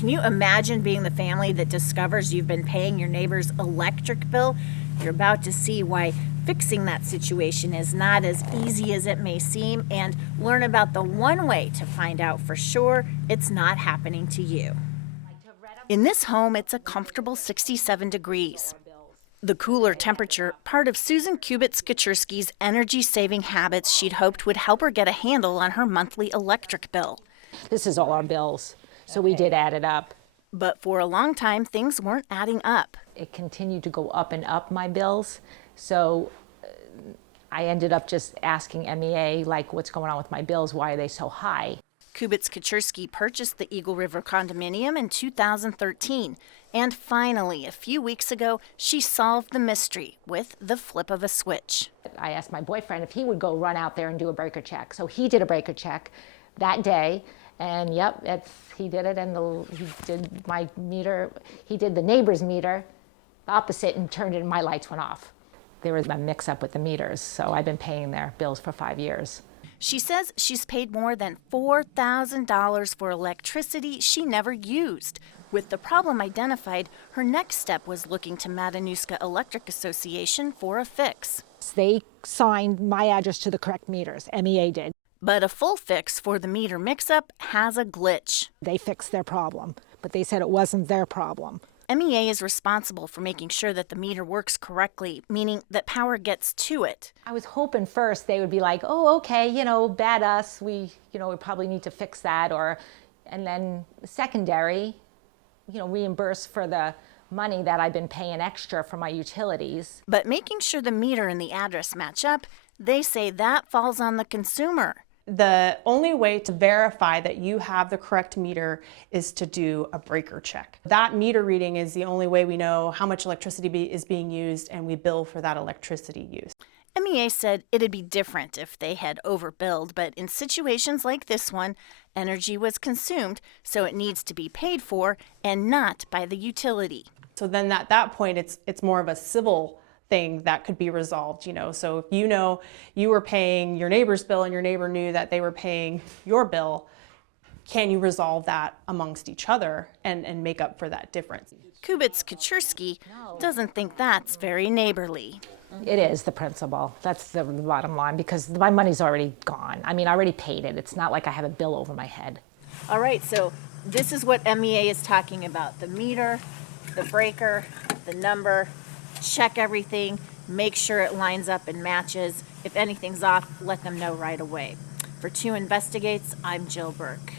Can you imagine being the family that discovers you've been paying your neighbor's electric bill? You're about to see why fixing that situation is not as easy as it may seem, and learn about the one way to find out for sure it's not happening to you. In this home, it's a comfortable 67 degrees. The cooler temperature, part of Susan Kubitz-Kaczyrski's energy-saving habits she'd hoped would help her get a handle on her monthly electric bill. This is all our bills, so we did add it up. But for a long time, things weren't adding up. It continued to go up and up, my bills, so I ended up just asking MEA, like, what's going on with my bills? Why are they so high? Kubitz-Kaczyrski purchased the Eagle River condominium in 2013. And finally, a few weeks ago, she solved the mystery with the flip of a switch. I asked my boyfriend if he would go run out there and do a breaker check. So he did a breaker check that day, and yep, he did it, and he did my meter, he did the neighbor's meter opposite and turned it, and my lights went off. There was a mix-up with the meters, so I've been paying their bills for 5 years. She says she's paid more than $4,000 for electricity she never used. With the problem identified, her next step was looking to Matanuska Electric Association for a fix. They signed my address to the correct meters, MEA did. But a full fix for the meter mix-up has a glitch. They fixed their problem, but they said it wasn't their problem. MEA is responsible for making sure that the meter works correctly, meaning that power gets to it. I was hoping first they would be like, oh, okay, bad us, we probably need to fix that, and then secondary, reimburse for the money that I've been paying extra for my utilities. But making sure the meter and the address match up, they say that falls on the consumer. The only way to verify that you have the correct meter is to do a breaker check. That meter reading is the only way we know how much electricity is being used, and we bill for that electricity use. MEA said it'd be different if they had overbilled, but in situations like this one, energy was consumed, so it needs to be paid for and not by the utility. So then at that point, it's more of a civil thing that could be resolved, So if you were paying your neighbor's bill and your neighbor knew that they were paying your bill, can you resolve that amongst each other and make up for that difference? Kubitz-Kaczyrski doesn't think that's very neighborly. It is the principal. That's the bottom line, because my money's already gone. I already paid it. It's not like I have a bill over my head. All right, so this is what MEA is talking about. The meter, the breaker, the number. Check everything, make sure it lines up and matches. If anything's off, let them know right away. For 2 Investigates, I'm Jill Burke.